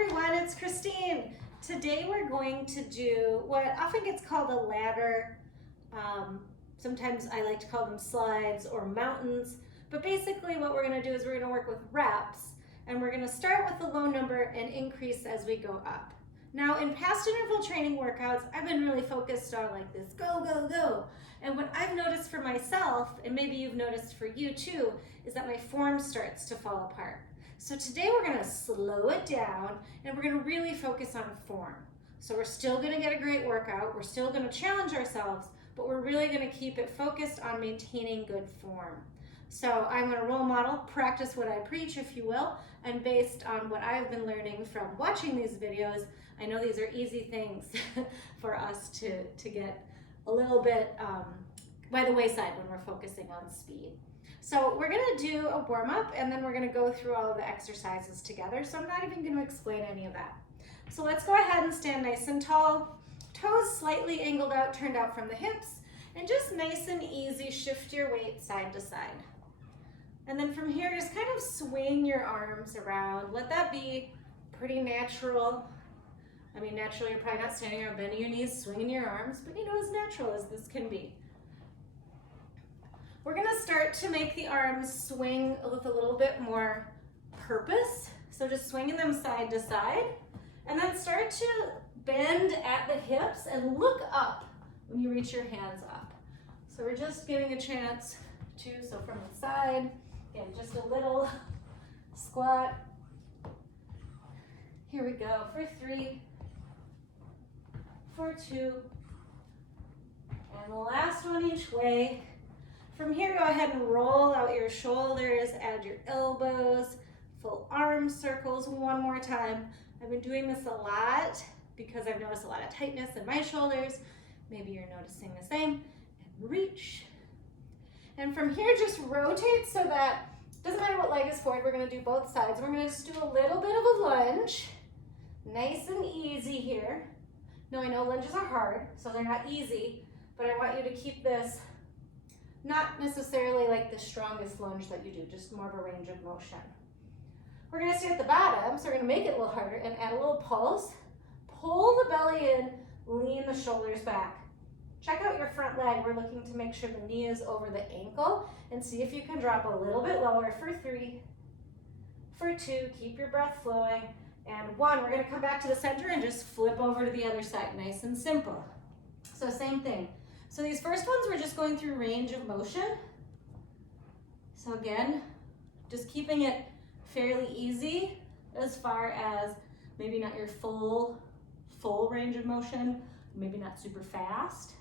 everyone, it's Christine. Today we're going to do what often gets called a ladder. Sometimes I like to call them slides or mountains, but basically what we're going to do is we're going to work with reps, and we're going to start with a low number and increase as we go up. Now in past interval training workouts, I've been really focused on like this go, go, go. And what I've noticed for myself, and maybe you've noticed for you too, is that my form starts to fall apart. So today we're gonna slow it down and we're gonna really focus on form. So we're still gonna get a great workout, we're still gonna challenge ourselves, but we're really gonna keep it focused on maintaining good form. So I'm gonna role model, practice what I preach, if you will, and based on what I've been learning from watching these videos, I know these are easy things for us to get a little bit by the wayside when we're focusing on speed. So we're gonna do a warm-up and then we're gonna go through all of the exercises together. So I'm not even gonna explain any of that. So let's go ahead and stand nice and tall, toes slightly angled out, turned out from the hips, and just nice and easy, shift your weight side to side. And then from here, just kind of swing your arms around. Let that be pretty natural. I mean, naturally, you're probably not standing around bending your knees, swinging your arms, but you know, as natural as this can be. We're gonna start to make the arms swing with a little bit more purpose. So just swinging them side to side, and then start to bend at the hips and look up when you reach your hands up. So we're just giving a chance to, so from the side, again, just a little squat. Here we go, for 3, for 2, and the last one each way. From here, go ahead and roll out your shoulders, add your elbows, full arm circles one more time. I've been doing this a lot because I've noticed a lot of tightness in my shoulders. Maybe you're noticing the same. And reach. And from here, just rotate so that, doesn't matter what leg is forward, we're gonna do both sides. We're gonna just do a little bit of a lunge. Nice and easy here. Now I know lunges are hard, so they're not easy, but I want you to keep this not necessarily like the strongest lunge that you do, just more of a range of motion. We're gonna stay at the bottom, so we're gonna make it a little harder and add a little pulse. Pull the belly in, lean the shoulders back. Check out your front leg. We're looking to make sure the knee is over the ankle, and see if you can drop a little bit lower for 3, for 2, keep your breath flowing, and 1, we're gonna come back to the center and just flip over to the other side, nice and simple. So same thing. So these first ones, we're just going through range of motion. So again, just keeping it fairly easy as far as maybe not your full range of motion, maybe not super fast.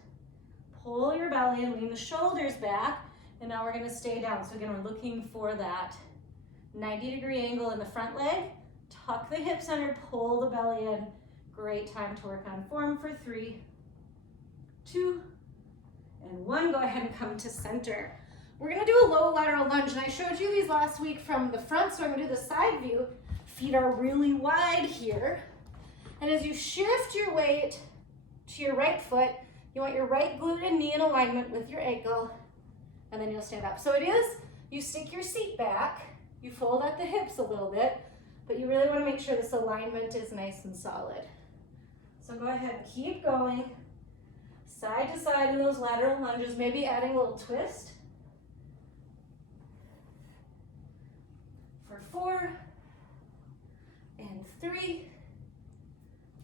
Pull your belly and lean the shoulders back, and now we're gonna stay down. So again, we're looking for that 90-degree angle in the front leg. Tuck the hips under, pull the belly in. Great time to work on form for 3, 2, and 1. Go ahead and come to center. We're gonna do a low lateral lunge, and I showed you these last week from the front, so I'm gonna do the side view. Feet are really wide here. And as you shift your weight to your right foot, you want your right glute and knee in alignment with your ankle, and then you'll stand up. So it is, you stick your seat back, you fold at the hips a little bit, but you really wanna make sure this alignment is nice and solid. So go ahead and keep going. Side to side in those lateral lunges, maybe adding a little twist. For 4, and 3,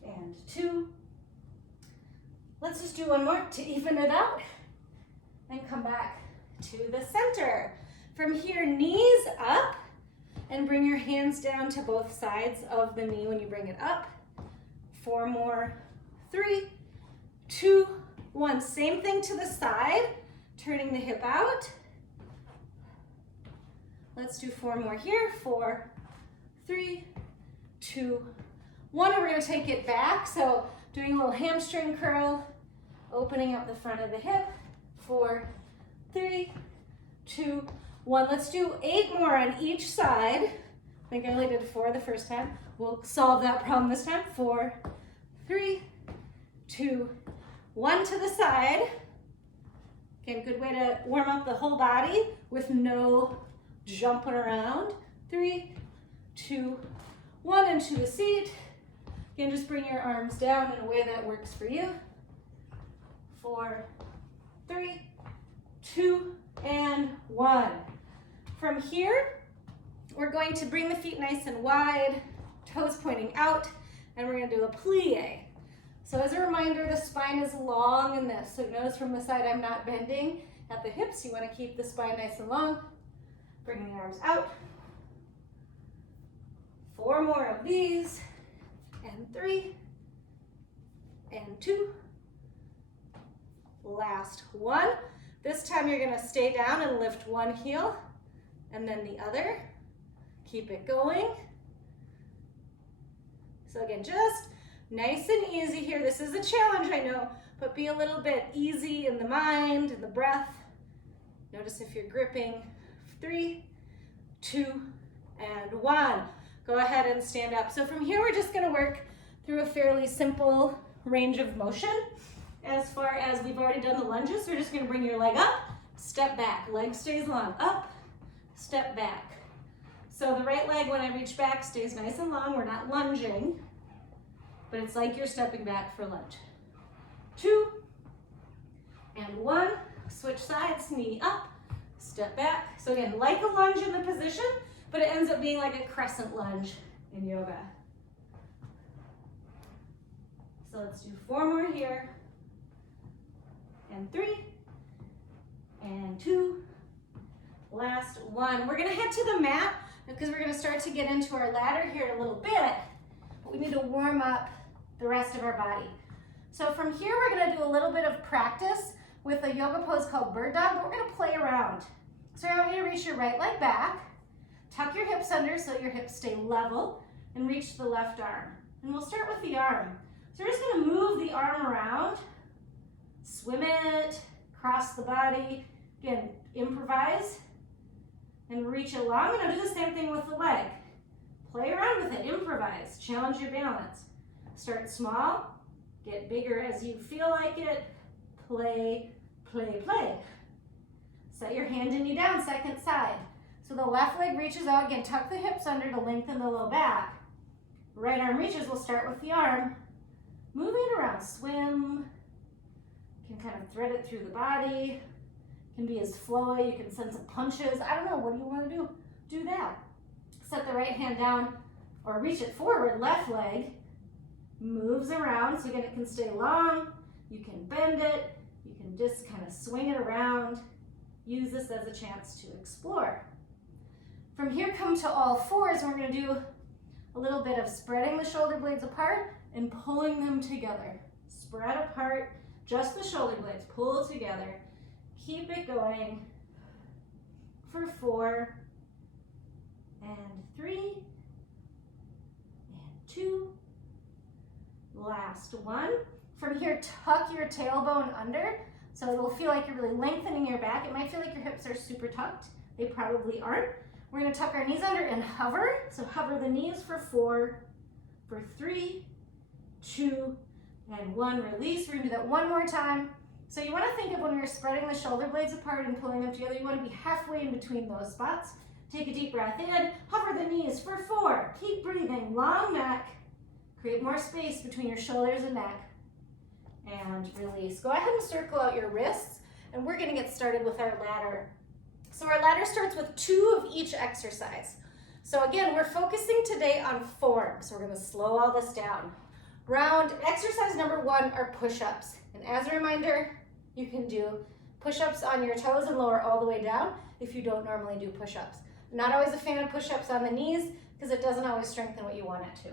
and 2. Let's just do one more to even it out, and come back to the center. From here, knees up, and bring your hands down to both sides of the knee when you bring it up. 4 more, 3, 2, 1. Same thing to the side, turning the hip out. Let's do 4 more here. 4, 3, 2, 1. And we're gonna take it back. So doing a little hamstring curl, opening up the front of the hip. 4, 3, 2, 1. Let's do 8 more on each side. I think I only did 4 the first time. We'll solve that problem this time. 4, 3, 2, 1 to the side. Again, good way to warm up the whole body with no jumping around. 3, 2, 1 into a seat. Again, just bring your arms down in a way that works for you. 4, 3, 2, and 1. From here, we're going to bring the feet nice and wide, toes pointing out, and we're going to do a plie. So as a reminder, the spine is long in this. So notice from the side I'm not bending at the hips. You want to keep the spine nice and long. Bring the arms out. 4 more of these, and 3, and 2. Last 1. This time you're going to stay down and lift one heel, and then the other. Keep it going. So again, just nice and easy here. This is a challenge, I know, but be a little bit easy in the mind and the breath. Notice if you're gripping. 3, 2, and 1. Go ahead and stand up. So from here, we're just going to work through a fairly simple range of motion. As far as we've already done the lunges, we're just going to bring your leg up, step back. Leg stays long. Up, step back. So the right leg, when I reach back, stays nice and long. We're not lunging, but it's like you're stepping back for lunge. 2, and 1. Switch sides, knee up, step back. So again, like a lunge in the position, but it ends up being like a crescent lunge in yoga. So let's do 4 more here. And 3, and 2. Last 1. We're gonna head to the mat because we're gonna start to get into our ladder here in a little bit, but we need to warm up the rest of our body. So from here, we're gonna do a little bit of practice with a yoga pose called bird dog, but we're gonna play around. So I want you to reach your right leg back, tuck your hips under so your hips stay level, and reach the left arm. And we'll start with the arm. So we're just gonna move the arm around, swim it, cross the body. Again, improvise and reach along. And I'll do the same thing with the leg. Play around with it, improvise, challenge your balance. Start small, get bigger as you feel like it. Play, play, play. Set your hand and knee down, second side. So the left leg reaches out, again, tuck the hips under to lengthen the low back. Right arm reaches, we'll start with the arm. Moving it around, swim. You can kind of thread it through the body. Can be as flowy, you can send some punches. I don't know, what do you want to do? Do that. Set the right hand down or reach it forward, left leg. Moves around, so again, it can stay long. You can bend it. You can just kind of swing it around. Use this as a chance to explore. From here, come to all fours, and we're going to do a little bit of spreading the shoulder blades apart and pulling them together. Spread apart, just the shoulder blades, pull together. Keep it going for 4, and 3, and 2. Last 1. From here, tuck your tailbone under, so it'll feel like you're really lengthening your back. It might feel like your hips are super tucked. They probably aren't. We're going to tuck our knees under and hover. So hover the knees for 4, for 3, 2, and 1. Release. We're going to do that one more time. So you want to think of when you're spreading the shoulder blades apart and pulling them together, you want to be halfway in between those spots. Take a deep breath in. Hover the knees for 4. Keep breathing. Long neck. Create more space between your shoulders and neck. And release. Go ahead and circle out your wrists, and we're going to get started with our ladder. So our ladder starts with 2 of each exercise. So again, we're focusing today on form. So we're going to slow all this down. Exercise number 1 are push-ups. And as a reminder, you can do push-ups on your toes and lower all the way down if you don't normally do push-ups. Not always a fan of push-ups on the knees because it doesn't always strengthen what you want it to.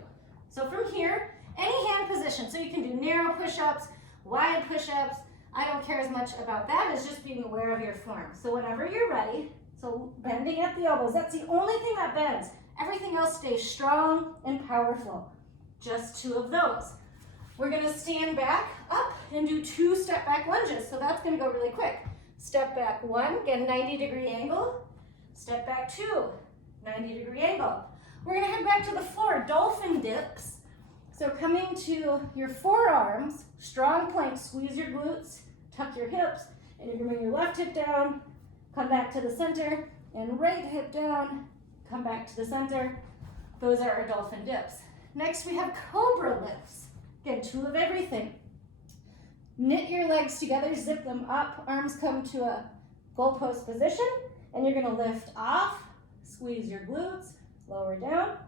So from here, any hand position. So you can do narrow push-ups, wide push-ups. I don't care as much about that as just being aware of your form. So whenever you're ready, so bending at the elbows, that's the only thing that bends. Everything else stays strong and powerful. Just 2 of those. We're going to stand back up and do 2 step back lunges. So that's going to go really quick. Step back 1, again, 90-degree angle. Step back 2, 90-degree angle. We're going to head back to the floor, dolphin dips. So coming to your forearms, strong plank, squeeze your glutes, tuck your hips, and you're going to bring your left hip down, come back to the center, and right hip down, come back to the center. Those are our dolphin dips. Next, we have cobra lifts. Again, 2 of everything. Knit your legs together, zip them up, arms come to a goalpost position, and you're gonna lift off, squeeze your glutes, lower down,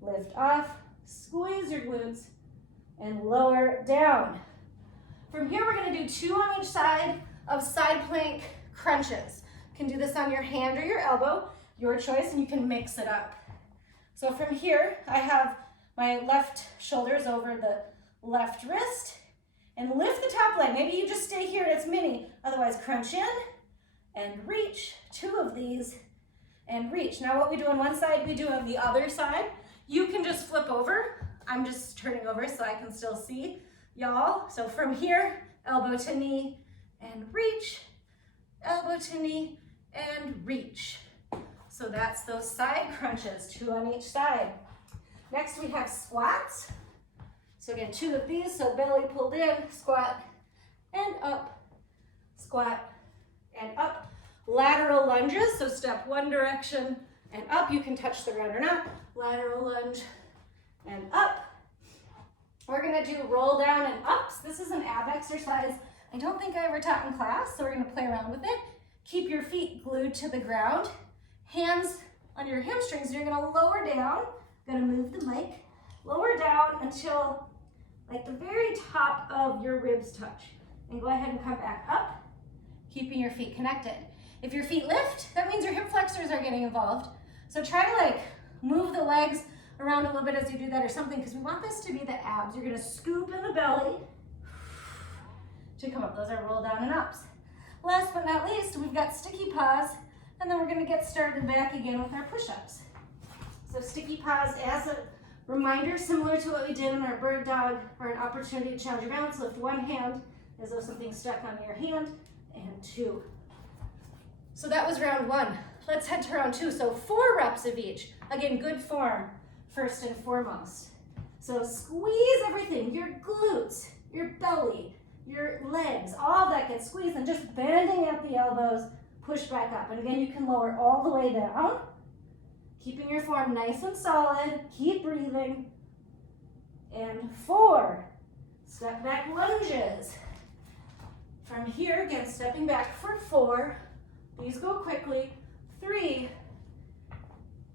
lift off, squeeze your glutes, and lower down. From here, we're gonna do 2 on each side of side plank crunches. You can do this on your hand or your elbow, your choice, and you can mix it up. So from here, I have my left shoulders over the left wrist, and lift the top leg. Maybe you just stay here and it's mini. Otherwise, crunch in and reach. 2 of these and reach. Now what we do on one side, we do on the other side. You can just flip over. I'm just turning over so I can still see y'all. So from here, elbow to knee and reach, elbow to knee and reach. So that's those side crunches, 2 on each side. Next we have squats. So again, 2 of these, so belly pulled in, squat and up, squat and up. Lateral lunges, so step 1 direction and up. You can touch the ground or not. Lateral lunge and up. We're gonna do roll down and ups. This is an ab exercise I don't think I ever taught in class, so we're gonna play around with it. Keep your feet glued to the ground. Hands on your hamstrings, you're gonna lower down. Gonna move the mic. Lower down until like the very top of your ribs touch. And go ahead and come back up, keeping your feet connected. If your feet lift, that means your hip flexors are getting involved. So try to like move the legs around a little bit as you do that or something, because we want this to be the abs. You're gonna scoop in the belly to come up. Those are roll down and ups. Last but not least, we've got sticky paws, and then we're gonna get started back again with our push-ups. So sticky paws as a reminder, similar to what we did in our bird dog, or an opportunity to challenge your balance. Lift 1 hand as though something's stuck on your hand, and 2. So that was round 1. Let's head to round 2. So 4 reps of each. Again, good form, first and foremost. So squeeze everything, your glutes, your belly, your legs, all that gets squeezed, and just bending at the elbows, push back up. And again, you can lower all the way down, keeping your form nice and solid. Keep breathing. And 4, step back lunges. From here, again, stepping back for 4. These go quickly. 3,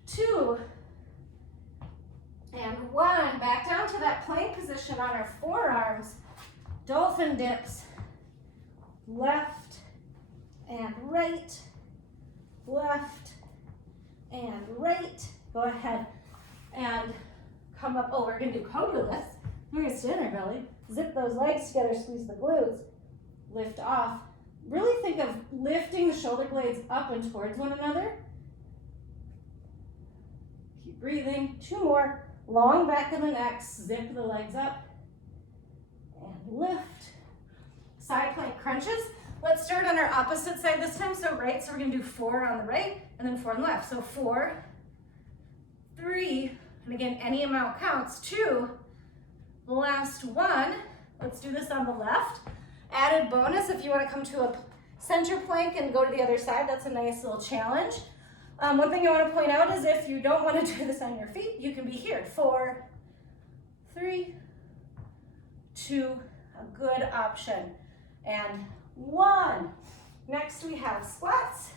2, and 1. Back down to that plank position on our forearms. Dolphin dips. Left and right. Left and right. Go ahead and come up. Oh, we're gonna do cobra lifts. We're gonna stand on our belly. Zip those legs together, squeeze the glutes. Lift off. Really think of lifting the shoulder blades up and towards one another. Keep breathing. 2 more. Long back of the neck. Zip the legs up. And lift. Side plank crunches. Let's start on our opposite side this time. So right, so we're gonna do 4 on the right and then 4 on the left. So 4, 3, and again, any amount counts. 2, last 1. Let's do this on the left. Added bonus, if you want to come to a center plank and go to the other side, that's a nice little challenge. One thing I want to point out is if you don't want to do this on your feet, you can be here. 4, 3, 2, a good option, and 1. Next we have squats.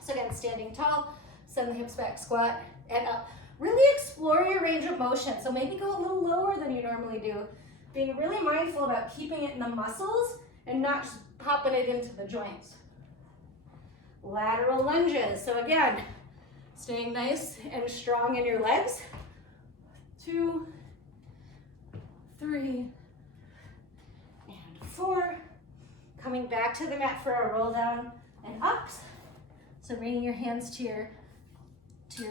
So again, standing tall, send the hips back, squat, and up. Really explore your range of motion. So maybe go a little lower than you normally do. Being really mindful about keeping it in the muscles and not just popping it into the joints. Lateral lunges. So again, staying nice and strong in your legs. 2, 3, and 4. Coming back to the mat for our roll down and ups. So bringing your hands to your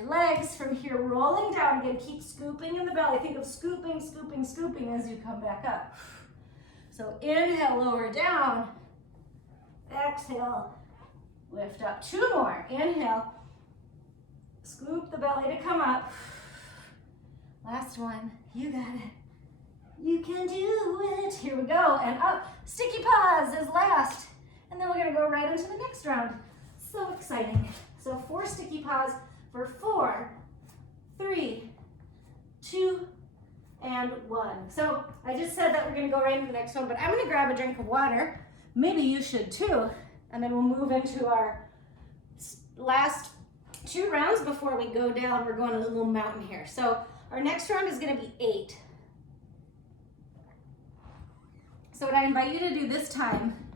legs. From here, rolling down. Again, keep scooping in the belly. Think of scooping, scooping, scooping as you come back up. So inhale, lower down. Exhale, lift up. 2 more. Inhale, scoop the belly to come up. Last one. You got it. You can do it. Here we go. And up. Sticky paws is last. And then we're going to go right into the next round. So exciting. So 4 sticky paws for 4, 3, 2, and 1. So I just said that we're gonna go right into the next one, but I'm gonna grab a drink of water. Maybe you should too. And then we'll move into our last 2 rounds before we go down. We're going a little mountain here. So our next round is gonna be 8. So what I invite you to do this time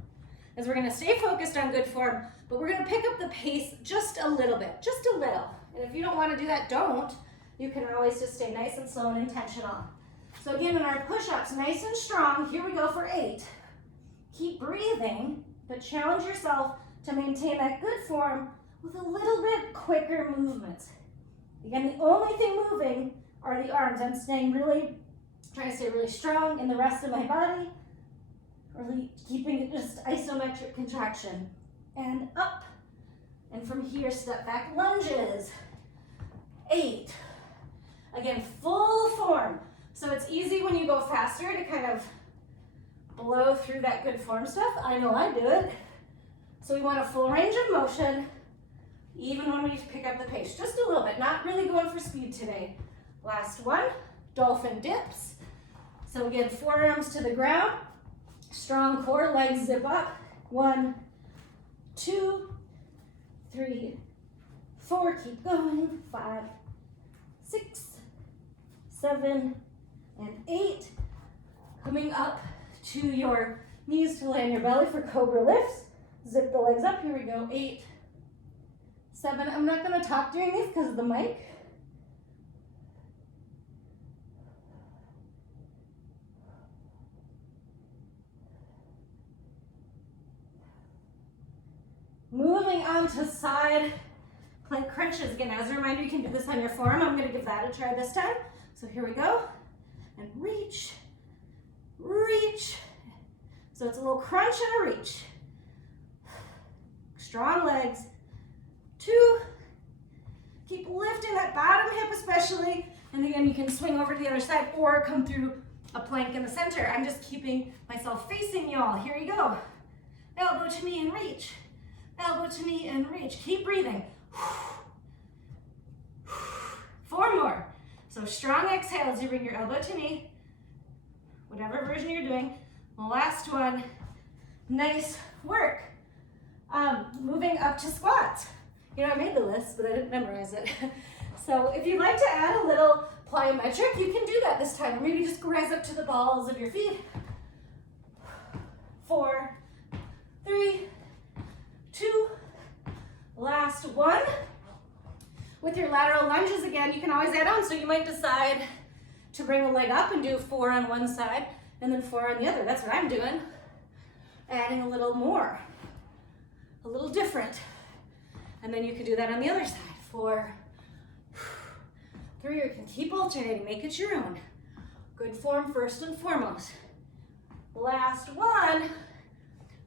is we're gonna stay focused on good form, but we're gonna pick up the pace just a little bit, just a little. And if you don't wanna do that, don't. You can always just stay nice and slow and intentional. So again, in our push-ups, nice and strong, here we go for 8. Keep breathing, but challenge yourself to maintain that good form with a little bit quicker movements. Again, the only thing moving are the arms. I'm trying to stay really strong in the rest of my body, really keeping it just isometric contraction. And up, and from here, step back lunges. 8. Again, full form. So it's easy when you go faster to kind of blow through that good form stuff. I know I do it. So we want a full range of motion, even when we pick up the pace. Just a little bit, not really going for speed today. Last one, dolphin dips. So again, forearms to the ground, strong core, legs zip up. 1, 2, 3, 4, keep going. 5, 6, 7, and 8. Coming up to your knees to land your belly for cobra lifts. Zip the legs up, here we go. 8, 7, I'm not gonna talk during these because of the mic. Moving on to side plank crunches. Again, as a reminder, you can do this on your forearm. I'm gonna give that a try this time. So here we go, and reach, reach. So it's a little crunch and a reach. Strong legs. 2, keep lifting that bottom hip especially, and again, you can swing over to the other side or come through a plank in the center. I'm just keeping myself facing y'all. Here you go. Elbow to knee and reach. Elbow to knee and reach. Keep breathing. 4 more. So strong exhale as you bring your elbow to knee, whatever version you're doing. The last one, nice work. Moving up to squats. You know, I made the list, but I didn't memorize it. So if you'd like to add a little plyometric, you can do that this time. Or maybe just rise up to the balls of your feet. 4, 3, 2, last one. With your lateral lunges again, you can always add on. So you might decide to bring a leg up and do 4 on one side and then 4 on the other. That's what I'm doing. Adding a little more, a little different. And then you can do that on the other side. 4, 3, or you can keep alternating, make it your own. Good form first and foremost. Last one,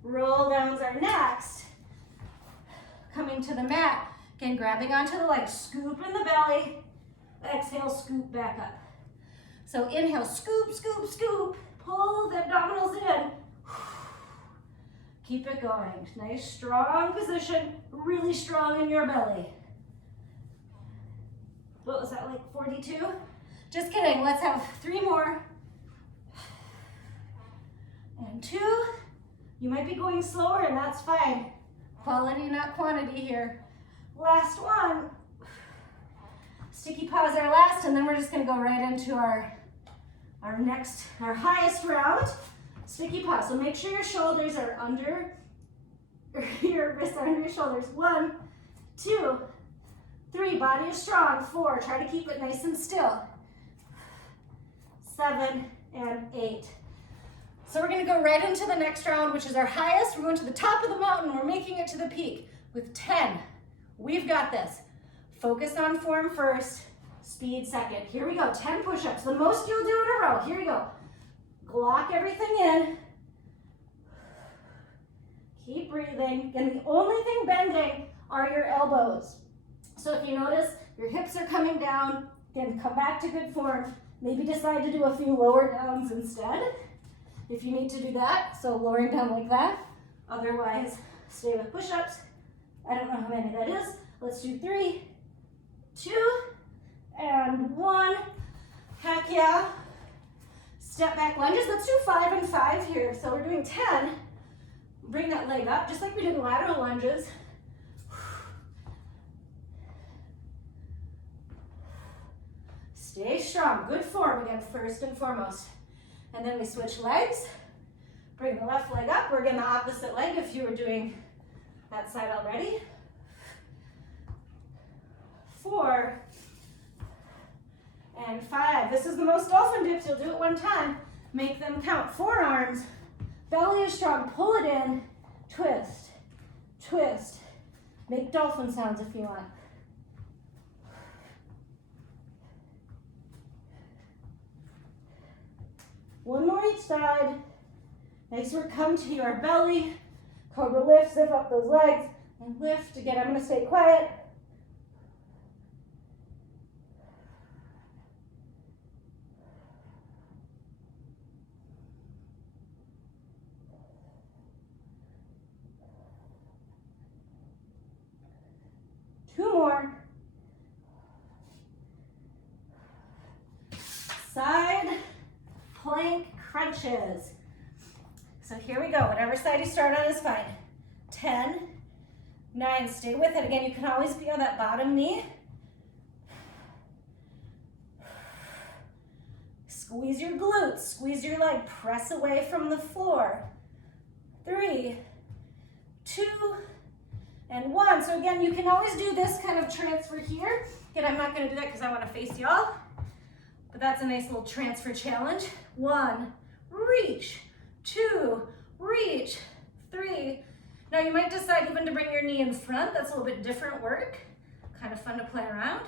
roll downs are next. Coming to the mat, again, grabbing onto the legs, scoop in the belly, exhale, scoop back up. So inhale, scoop, scoop, scoop, pull the abdominals in. Keep it going. Nice, strong position, really strong in your belly. What was that, like 42? Just kidding, let's have 3 more. And 2. You might be going slower and that's fine. Quality, not quantity here. Last one. Sticky paws are last, and then we're just gonna go right into our highest round. Sticky paws. So make sure your shoulders are under, or your wrists are under your shoulders. 1, 2, 3, body is strong. 4, try to keep it nice and still. 7 and 8. So we're gonna go right into the next round, which is our highest. We're going to the top of the mountain. We're making it to the peak with 10. We've got this. Focus on form first, speed second. Here we go, 10 push-ups. The most you'll do in a row. Here we go. Lock everything in. Keep breathing. And the only thing bending are your elbows. So if you notice your hips are coming down, again, come back to good form. Maybe decide to do a few lower downs instead, if you need to do that. So lowering down like that. Otherwise, stay with push-ups. I don't know how many that is. Let's do 3, 2, and 1. Heck yeah. Step back lunges. Let's do 5 and 5 here. So we're doing 10. Bring that leg up, just like we did in lateral lunges. Stay strong. Good form again, first and foremost. And then we switch legs. Bring the left leg up. We're again the opposite leg if you were doing that side already. 4 and 5. This is the most dolphin dips. You'll do it one time. Make them count. Forearms. Belly is strong. Pull it in. Twist. Twist. Make dolphin sounds if you want. One more each side. Nice work. Come to your belly. Cobra lift. Zip up those legs. And lift. Again, I'm going to stay quiet. Two more. Side plank crunches. So here we go. Whatever side you start on is fine. 10, 9, stay with it. Again, you can always be on that bottom knee. Squeeze your glutes, squeeze your leg, press away from the floor. 3, 2, and 1. So again, you can always do this kind of transfer here. Again, I'm not gonna do that because I wanna face y'all, but that's a nice little transfer challenge. 1, reach. 2, reach. 3. Now you might decide even to bring your knee in front. That's a little bit different work. Kind of fun to play around.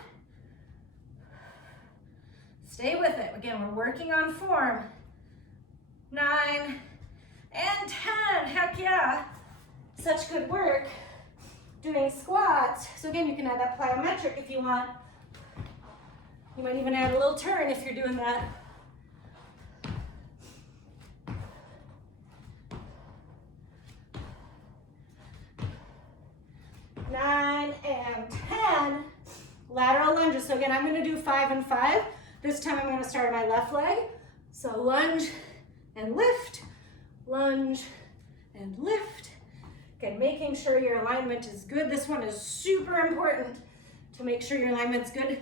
Stay with it. Again, we're working on form. 9 and 10. Heck yeah. Such good work. Doing squats. So again, you can add that plyometric if you want. You might even add a little turn if you're doing that. 9 and 10. Lateral lunges. So again, I'm going to do 5 and 5. This time I'm going to start on my left leg. So lunge and lift, lunge and lift. Again, making sure your alignment is good. This one is super important to make sure your alignment's good.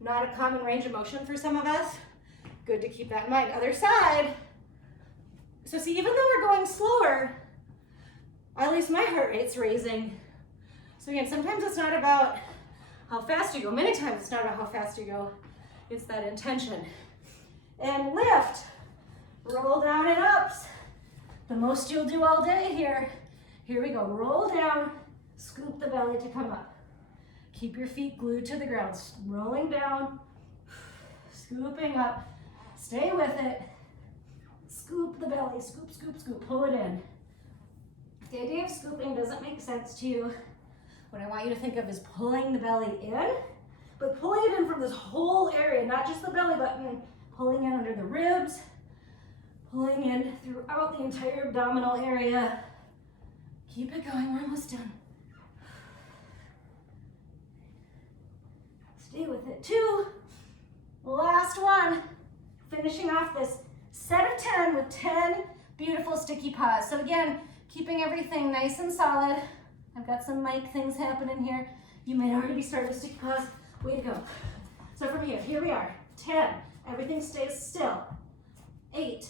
Not a common range of motion for some of us. Good to keep that in mind. Other side. So see, even though we're going slower, at least my heart rate's raising. So again, sometimes it's not about how fast you go. Many times it's not about how fast you go. It's that intention. And lift. Roll down and ups. The most you'll do all day here. Here we go. Roll down. Scoop the belly to come up. Keep your feet glued to the ground. Rolling down. Scooping up. Stay with it. Scoop the belly. Scoop, scoop, scoop. Pull it in. If the idea of scooping doesn't make sense to you, what I want you to think of is pulling the belly in, but pulling it in from this whole area, not just the belly button, pulling in under the ribs, pulling in throughout the entire abdominal area. Keep it going, we're almost done. Stay with it. 2, last one. Finishing off this set of 10 with 10 beautiful sticky paws. So again, keeping everything nice and solid. I've got some mic things happening here. You might already be starting to sticky paws. Way to go. So from here we are. 10, everything stays still. 8,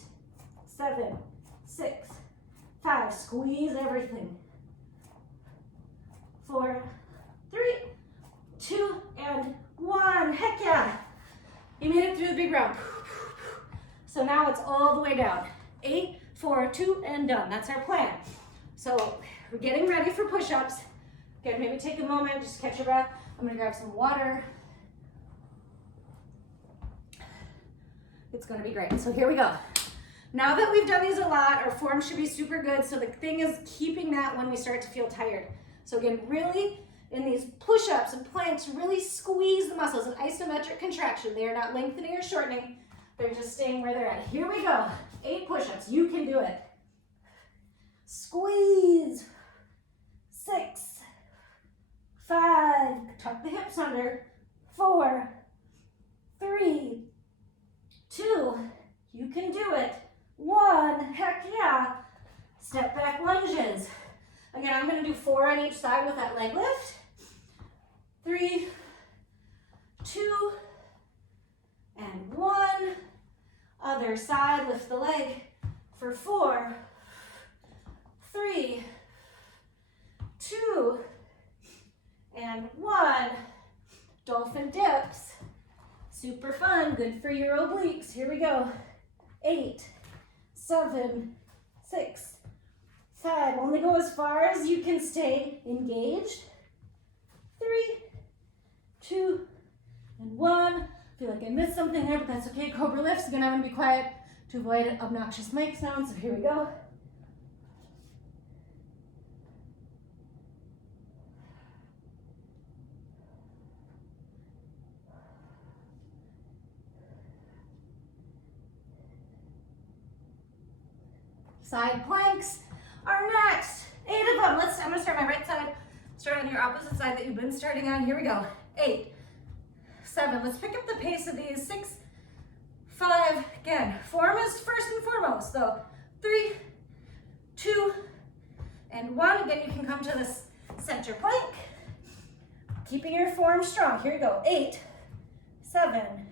7, 6, 5, squeeze everything. 4, 3, 2, and 1. Heck yeah. You made it through the big round. So now it's all the way down. 8, 4, 2, and done. That's our plan. So we're getting ready for push-ups. Again, maybe take a moment, just catch your breath. I'm gonna grab some water. It's gonna be great. So here we go. Now that we've done these a lot, our form should be super good. So the thing is keeping that when we start to feel tired. So again, really in these push-ups and planks, really squeeze the muscles, an isometric contraction. They are not lengthening or shortening. They're just staying where they're at. Here we go. 8 push-ups. You can do it. Squeeze. 6, 5. Tuck the hips under. 4, 3, 2, you can do it. 1, heck yeah. Step back lunges. Again, I'm gonna do 4 on each side with that leg lift. 3, 2, and 1. Other side, lift the leg for 4, 3, 2, and 1. Dolphin dips. Super fun, good for your obliques. Here we go. 8, 7, 6, 5. Only go as far as you can stay engaged. 3, 2, and 1. I feel like I missed something there, but that's okay. Cobra lifts. Again, I'm gonna be quiet to avoid obnoxious mic sounds. So here we go. Side planks are next. 8 of them. I'm gonna start my right side. Start on your opposite side that you've been starting on. Here we go. 8, 7. Let's pick up the pace of these. 6, 5. Again, form is first and foremost. So 3, 2, and 1. Again, you can come to this center plank. Keeping your form strong. Here we go. 8, 7.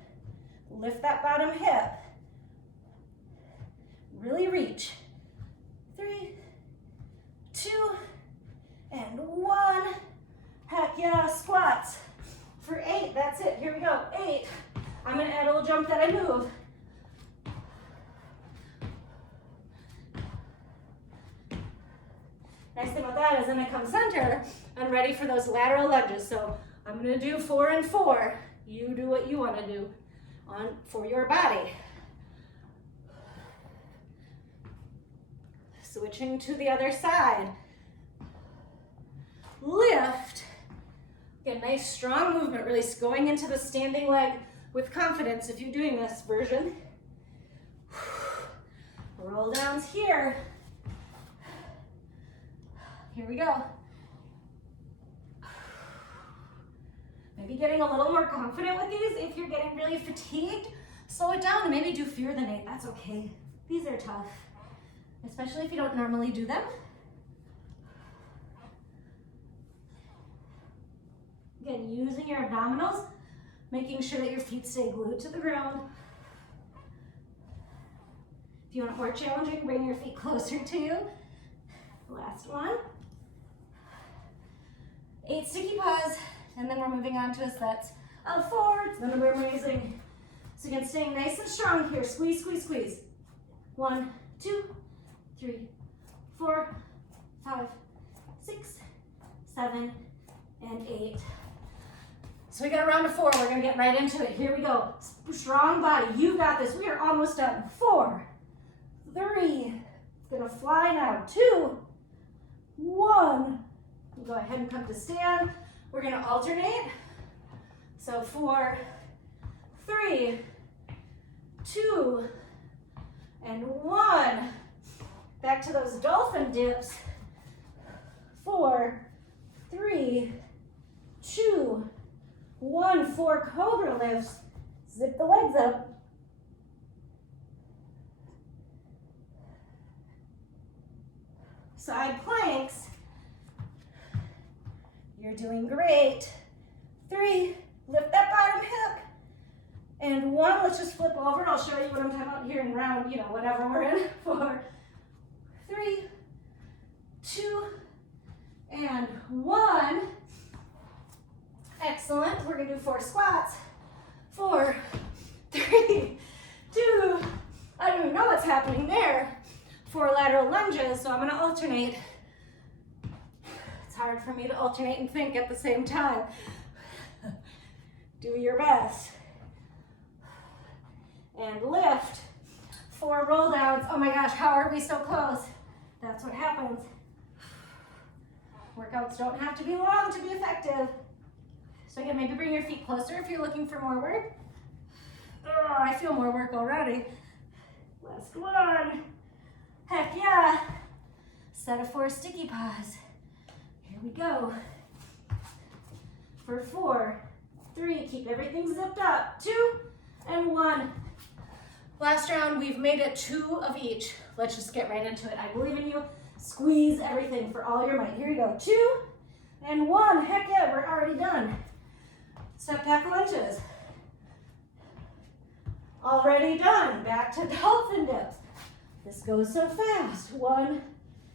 Lift that bottom hip. Really reach. 3, 2, and 1. Heck yeah, squats. For 8, that's it. Here we go. 8. I'm gonna add a little jump that I move. Nice thing about that is then I come center, I'm ready for those lateral lunges. So I'm gonna do 4 and 4. You do what you wanna do for your body. Switching to the other side. Lift. Again, nice strong movement, really going into the standing leg with confidence if you're doing this version. Roll downs here. Here we go. Maybe getting a little more confident with these. If you're getting really fatigued, slow it down and maybe do fewer than 8. That's okay. These are tough, especially if you don't normally do them. Again, using your abdominals, making sure that your feet stay glued to the ground. If you want it more challenging, bring your feet closer to you. Last one. 8 sticky paws, and then we're moving on to a set of 4. Then we're raising. So again, staying nice and strong here. Squeeze, squeeze, squeeze. 1, 2, 3, 4, 5, 6, 7, and 8. So we got a round of 4. We're gonna get right into it. Here we go. Strong body. You got this. We are almost done. 4, 3. It's gonna fly now. 2, 1. We'll go ahead and come to stand. We're gonna alternate. So 4, 3, 2, and 1. Back to those dolphin dips. 4, 3, 2, 1. 4 cobra lifts. Zip the legs up. Side planks. You're doing great. 3, lift that bottom hip. And 1, let's just flip over. I'll show you what I'm talking about here in round, whatever we're in. 4, 3, 2, and 1. Excellent. We're gonna do 4 squats. 4, 3, 2. I don't even know what's happening there. 4 lateral lunges, so I'm gonna alternate. It's hard for me to alternate and think at the same time. Do your best. And lift. 4 roll downs. Oh my gosh, how are we so close? That's what happens. Workouts don't have to be long to be effective. So again, maybe bring your feet closer if you're looking for more work. Oh, I feel more work already. Last one. Heck yeah. Set of 4 sticky paws. Here we go. For 4, 3, keep everything zipped up. 2, and 1. Last round, we've made it 2 of each. Let's just get right into it. I believe in you. Squeeze everything for all your might. Here we go. 2 and 1. Heck yeah, we're already done. Step back lunges. Already done. Back to dolphin dips. This goes so fast. 1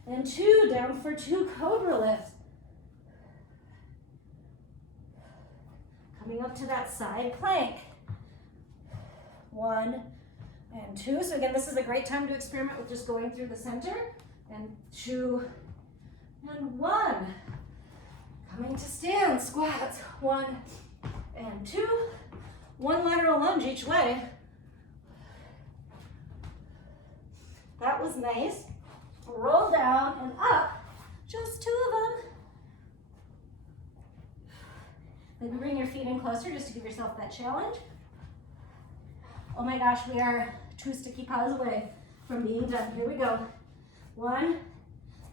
and 2. Down for 2 cobra lifts. Coming up to that side plank. 1 and 2. So again, this is a great time to experiment with just going through the center. And 2 and 1. Coming to stand squats. 1 and 2. 1 lateral lunge each way. That was nice. Roll down and up. Just 2 of them. Maybe bring your feet in closer just to give yourself that challenge. Oh my gosh, we are 2 sticky paws away from being done. Here we go. 1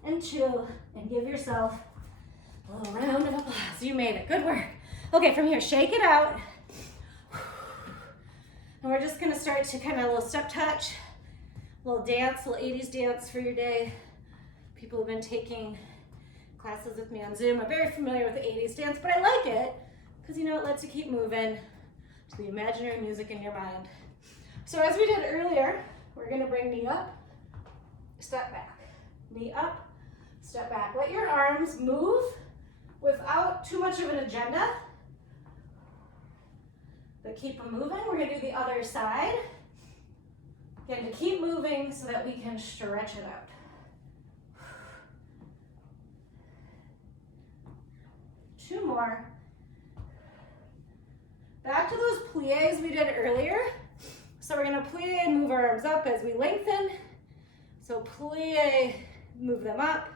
and 2, and give yourself a little round of applause. You made it. Good work. Okay, from here, shake it out. And we're just gonna start to kind of a little step touch, a little dance, a little 80s dance for your day. People who've been taking classes with me on Zoom are very familiar with the 80s dance, but I like it because you know it lets you keep moving to the imaginary music in your mind. So as we did earlier, we're gonna bring knee up, step back. Knee up, step back. Let your arms move without too much of an agenda, but keep them moving. We're gonna do the other side. Again, to keep moving so that we can stretch it out. 2 more. Back to those plies we did earlier. So we're gonna plie and move our arms up as we lengthen. So plie, move them up.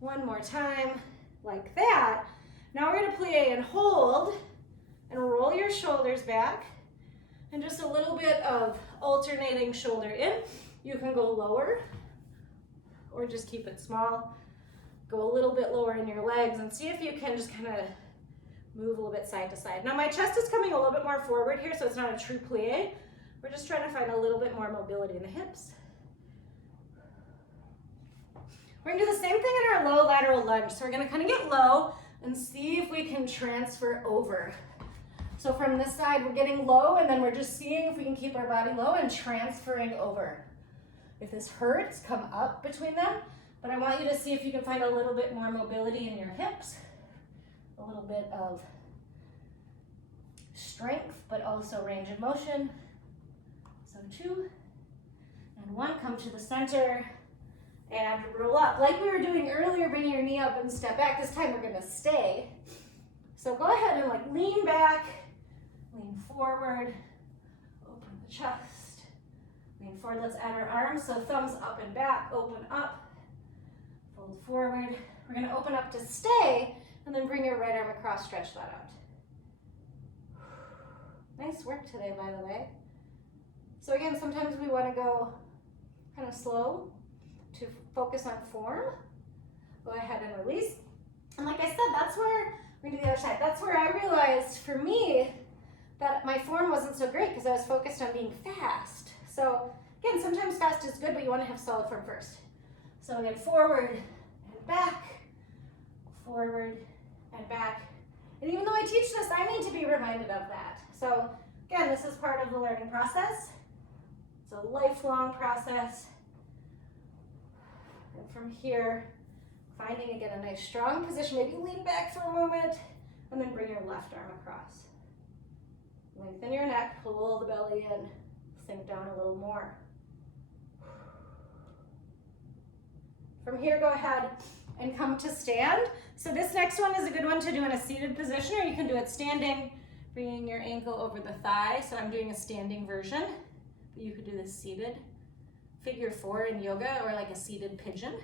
1 more time, like that. Now we're gonna plie and hold, and roll your shoulders back. And just a little bit of alternating shoulder in. You can go lower, or just keep it small. Go a little bit lower in your legs, and see if you can just kind of move a little bit side to side. Now my chest is coming a little bit more forward here, so it's not a true plie. We're just trying to find a little bit more mobility in the hips. We're gonna do the same thing in our low lateral lunge. So we're gonna kind of get low and see if we can transfer over. So from this side, we're getting low, and then we're just seeing if we can keep our body low and transferring over. If this hurts, come up between them, but I want you to see if you can find a little bit more mobility in your hips, a little bit of strength, but also range of motion. So 2 and 1, come to the center and roll up. Like we were doing earlier, bring your knee up and step back. This time we're gonna stay. So go ahead and like lean back, lean forward, open the chest, lean forward. Let's add our arms. So thumbs up and back, open up, fold forward. We're gonna open up to stay, and then bring your right arm across, stretch that out. Nice work today, by the way. So again, sometimes we want to go kind of slow to focus on form. Go ahead and release. And like I said, that's where, we're gonna do the other side. That's where I realized for me that my form wasn't so great because I was focused on being fast. So again, sometimes fast is good, but you want to have solid form first. So again, forward and back, forward and back. And even though I teach this, I need to be reminded of that. So again, this is part of the learning process. It's a lifelong process. And from here, finding again a nice strong position, maybe lean back for a moment, and then bring your left arm across. Lengthen your neck, pull the belly in, sink down a little more. From here, go ahead and come to stand. So this next one is a good one to do in a seated position, or you can do it standing, bringing your ankle over the thigh. So I'm doing a standing version, but you could do this seated. Figure 4 in yoga, or like a seated pigeon.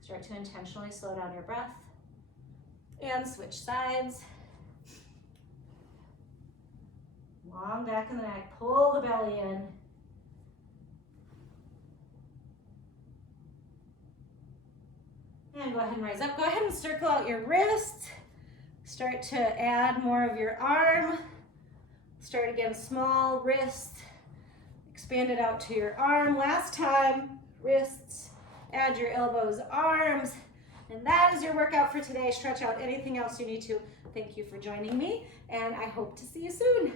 Start to intentionally slow down your breath and switch sides. Long back in the neck, pull the belly in. And go ahead and rise up. Go ahead and circle out your wrists. Start to add more of your arm. Start again small, wrist. Expand it out to your arm. Last time, wrists. Add your elbows, arms. And that is your workout for today. Stretch out anything else you need to. Thank you for joining me, and I hope to see you soon.